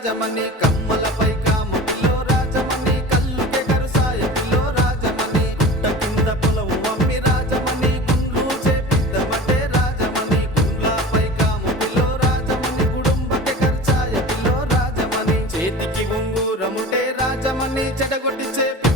Rajamani కమ్మలపై కాముకిలో Rajamani కల్లుకే కరుసాయ pillow Rajamani గుట్ట కింద పొలం అమ్మి రాజమణి గుండ్లు చేపిద్దమంటే రాజమణి గుండ్లపై కాముకిలో రాజమణి గుడుంబకే కరుసాయ పిల్లో రాజమణి చేతికి ఉంగురముటే రాజమణి చెడగొట్టి చేపి